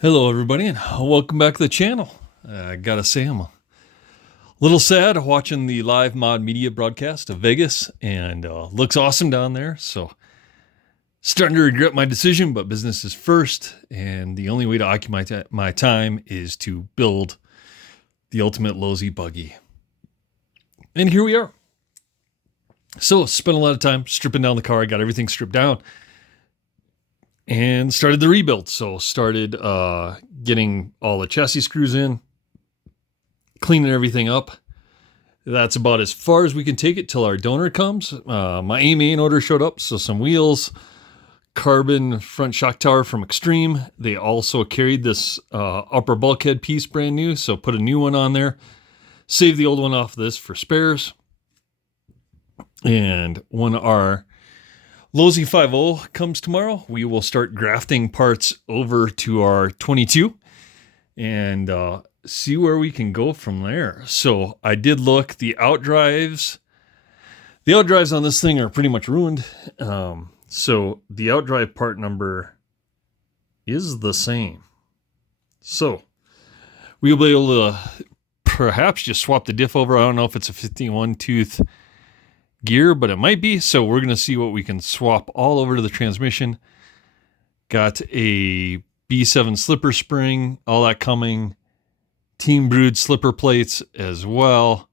Hello, everybody, and welcome back to the channel. I gotta say, I'm a little sad watching the live mod media broadcast of Vegas, and looks awesome down there. So, starting to regret my decision, but business is first, and the only way to occupy my time is to build the ultimate Losi buggy. And here we are. So, spent a lot of time stripping down the car. I got everything stripped down and started the rebuild. So started getting all the chassis screws in, cleaning everything up. That's about as far as we can take it till our donor comes. My A-main order showed up, so some wheels, carbon front shock tower from Extreme. They also carried this upper bulkhead piece brand new, so put a new one on there. Save the old one off this for spares. And when our Losi 5.0 comes tomorrow, we will start grafting parts over to our 22 and see where we can go from there. So I did look, the outdrives on this thing are pretty much ruined. So the outdrive part number is the same. So we'll be able to perhaps just swap the diff over. I don't know if it's a 51 tooth gear, but it might be. So we're going to see what we can swap all over to the transmission. Got a B7 slipper spring, all that coming. Team brewed slipper plates as well.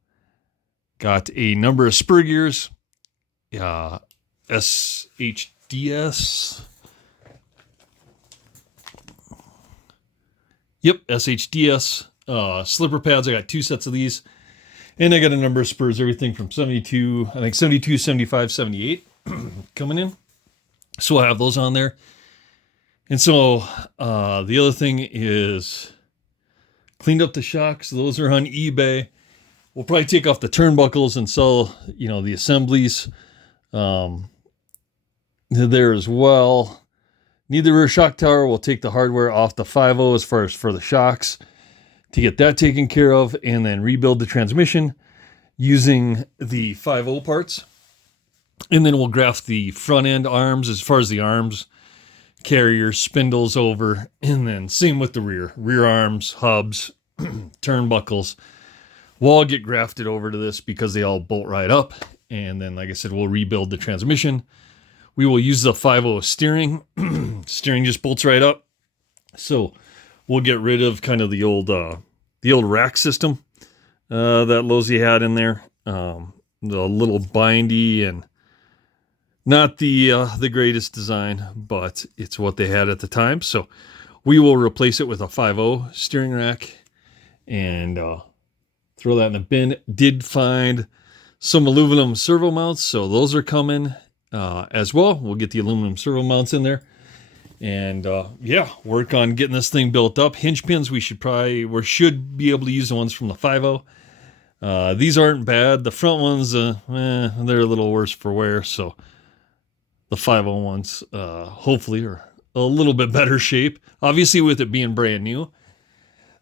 Got a number of spur gears. SHDS. Yep, SHDS slipper pads. I got 2 sets of these. And I got a number of spurs, everything from 72, I think 72, 75, 78 coming in. So I have those on there. And so the other thing is cleaned up the shocks. Those are on eBay. We'll probably take off the turnbuckles and sell, the assemblies there as well. Need the rear shock tower. We'll take the hardware off the 5.0 as far as for the shocks to get that taken care of, and then rebuild the transmission using the 5.0 parts. And then we'll graft the front end arms, as far as the arms, carriers, spindles over, and then same with the rear arms, hubs, turnbuckles will all get grafted over to this because they all bolt right up. And then, like I said, we'll rebuild the transmission. We will use the 5.0 steering. Steering just bolts right up. So we'll get rid of kind of the old rack system that Losi had in there. The little bindy and not the greatest design, but it's what they had at the time. So we will replace it with a 5.0 steering rack and throw that in the bin. Did find some aluminum servo mounts, so those are coming as well. We'll get the aluminum servo mounts in there. And work on getting this thing built up. Hinge pins, we should be able to use the ones from the 5.0. These aren't bad. The front ones, they're a little worse for wear. So the 5.0 ones, hopefully, are a little bit better shape. Obviously, with it being brand new,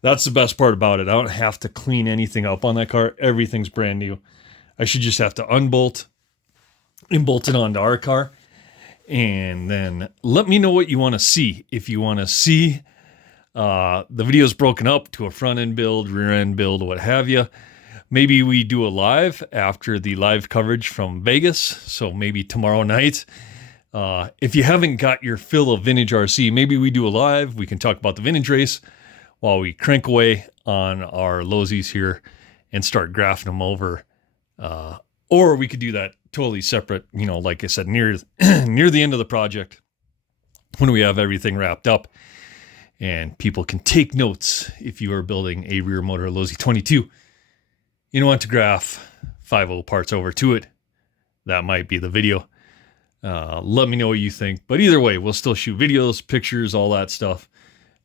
that's the best part about it. I don't have to clean anything up on that car. Everything's brand new. I should just have to unbolt and bolt it onto our car. And then let me know what you want to see. If you want to see the videos broken up to a front end build, rear end build, what have you, maybe we do a live after the live coverage from Vegas. So maybe tomorrow night. If you haven't got your fill of vintage RC, maybe we do a live. We can talk about the vintage race while we crank away on our Losis here and start graphing them over. Or we could do that totally separate, like I said, near the end of the project when we have everything wrapped up and people can take notes. If you are building a rear motor Losi 22, you want to graph 5.0 parts over to it. That might be the video. Let me know what you think. But either way, we'll still shoot videos, pictures, all that stuff,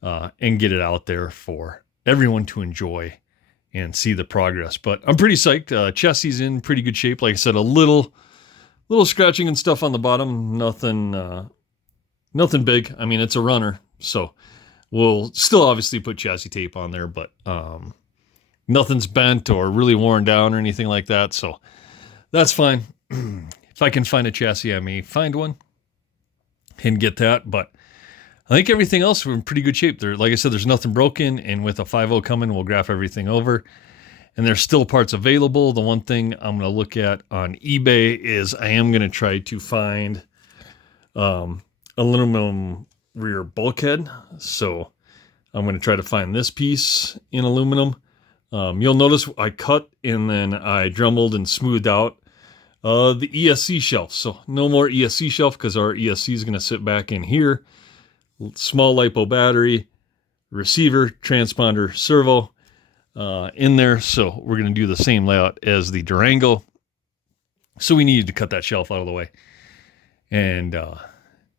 and get it out there for everyone to enjoy and see the progress. But I'm pretty psyched. Chassis in pretty good shape. Like I said, a little scratching and stuff on the bottom. Nothing big. I mean, it's a runner, so we'll still obviously put chassis tape on there, but nothing's bent or really worn down or anything like that. So that's fine. If I can find a chassis, I may find one and get that. But I think everything else we're in pretty good shape. There, like I said, there's nothing broken, and with a 5.0 coming, we'll graph everything over. And there's still parts available. The one thing I'm going to look at on eBay is I am going to try to find aluminum rear bulkhead. So I'm going to try to find this piece in aluminum. You'll notice I cut and then I dremelled and smoothed out the ESC shelf. So no more ESC shelf because our ESC is going to sit back in here. Small LiPo battery, receiver, transponder, servo in there. So we're going to do the same layout as the Durango. So we needed to cut that shelf out of the way and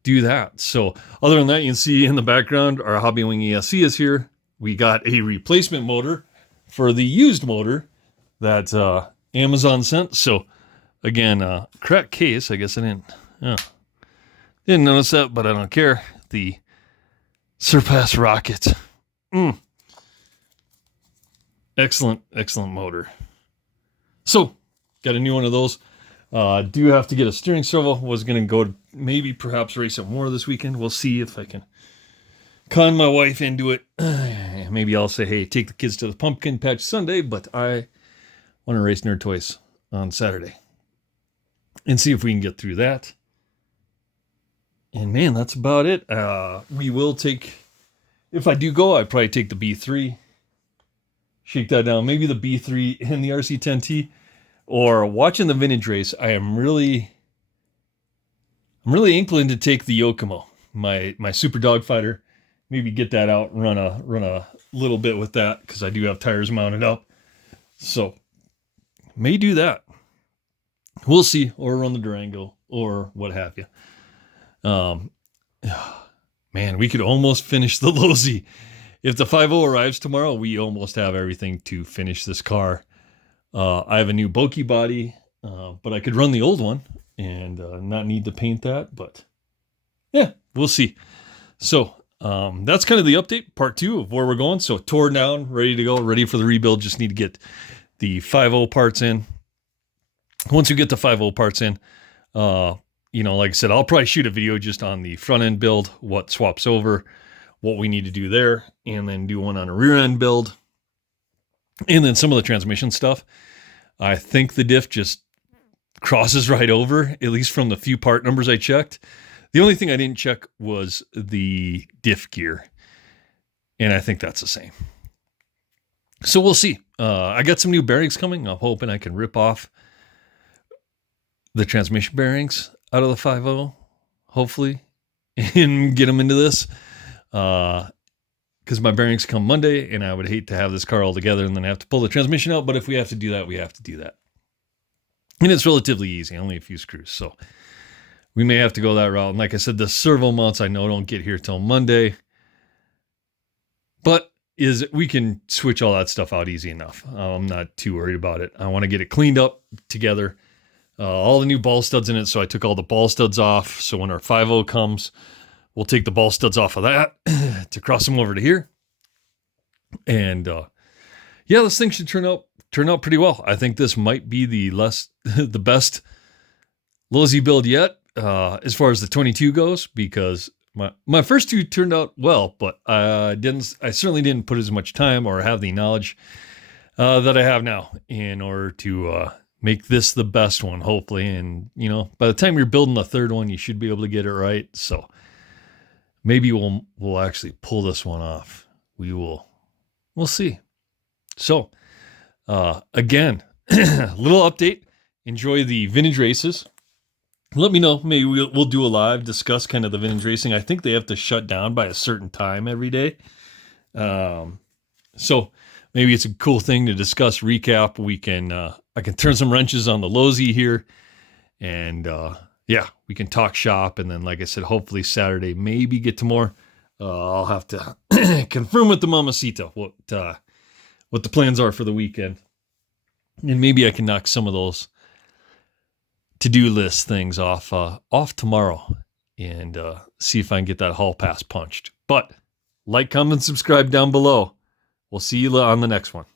do that. So other than that, you can see in the background, our Hobby Wing ESC is here. We got a replacement motor for the used motor that Amazon sent. So again, cracked case. I guess I didn't notice that, but I don't care. The Surpass Rocket. Excellent motor. So got a new one of those. Do have to get a steering servo. Was going to go maybe perhaps race it more this weekend. We'll see if I can con my wife into it. Maybe I'll say, hey, take the kids to the pumpkin patch Sunday, but I want to race Nerd Toys on Saturday and see if we can get through that. And man, that's about it. We will take, if I do go, I'd probably take the B3, shake that down, maybe the B3 and the RC10T, or watching the vintage race. I'm really inclined to take the Yokomo, my Super Dogfighter. Maybe get that out and run a little bit with that because I do have tires mounted up. So may do that. We'll see, or run the Durango or what have you. Man, we could almost finish the Losi. If the 5.0 arrives tomorrow, we almost have everything to finish this car. I have a new bulky body, but I could run the old one and not need to paint that. But yeah, we'll see. So that's kind of the update, part 2 of where we're going. So torn down, ready to go, ready for the rebuild. Just need to get the 5.0 parts in. Once we get the 5.0 parts in, like I said, I'll probably shoot a video just on the front end build, what swaps over, what we need to do there, and then do one on a rear end build. And then some of the transmission stuff. I think the diff just crosses right over, at least from the few part numbers I checked. The only thing I didn't check was the diff gear. And I think that's the same. So we'll see. I got some new bearings coming. I'm hoping I can rip off the transmission bearings out of the 5.0, hopefully, and get them into this. Because my bearings come Monday, and I would hate to have this car all together and then have to pull the transmission out. But if we have to do that, we have to do that. And it's relatively easy, only a few screws. So we may have to go that route. And like I said, the servo mounts I know don't get here till Monday. But we can switch all that stuff out easy enough. I'm not too worried about it. I want to get it cleaned up together. All the new ball studs in it, so I took all the ball studs off. So when our 5.0 comes, we'll take the ball studs off of that to cross them over to here. And yeah, this thing should turn out pretty well. I think this might be the best Losi build yet as far as the 22 goes, because my first two turned out well, but I certainly didn't put as much time or have the knowledge that I have now in order to make this the best one, hopefully. And, by the time you're building the third one, you should be able to get it right. So maybe we'll actually pull this one off. We'll see. So, again, little update. Enjoy the vintage races. Let me know. Maybe we'll do a live, discuss kind of the vintage racing. I think they have to shut down by a certain time every day. So maybe it's a cool thing to discuss, recap. I can turn some wrenches on the Losi here, and we can talk shop. And then, like I said, hopefully Saturday, maybe get to more. I'll have to confirm with the Mamacita what the plans are for the weekend, and maybe I can knock some of those to-do list things off tomorrow, and see if I can get that hall pass punched. But like, comment, subscribe down below. We'll see you on the next one.